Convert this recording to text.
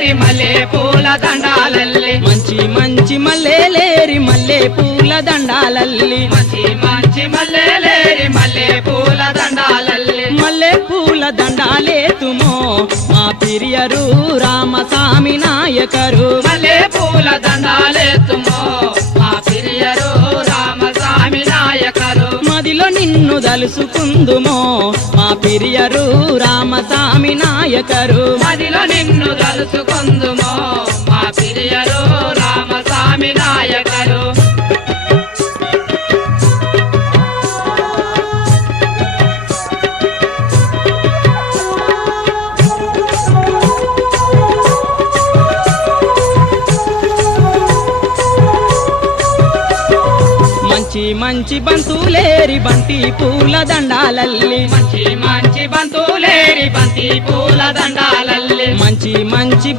మల్లెలేరి మల్లె పూల దండాలల్లి మంచి మంచి మల్లెలేరి మల్లె పూల దండాలల్లి మంచి మంచి మల్లెలేరి మల్లె పూల దండాలల్లి మల్లె పూల దండాలేతుమో మా పిరియరు రామస్వామి నాయకరు మల్లె పూల దండాలేతుమో మా పిరియరు రామస్వామి నాయకరు మదిలో నిన్ను దలుసుకుందుమో మా పిరియరు రామస్వామి నాయకరు మదిలో నిన్ను తలుసుకుందుమో మా పిరియరు రామస్వామి నాయకరు మంచి మంచి బంతులేరి బంతి పూల దండాలల్లి మంచి మంచి బంతులేరి బంతి పూల దండాలల్లి మంచి మంచి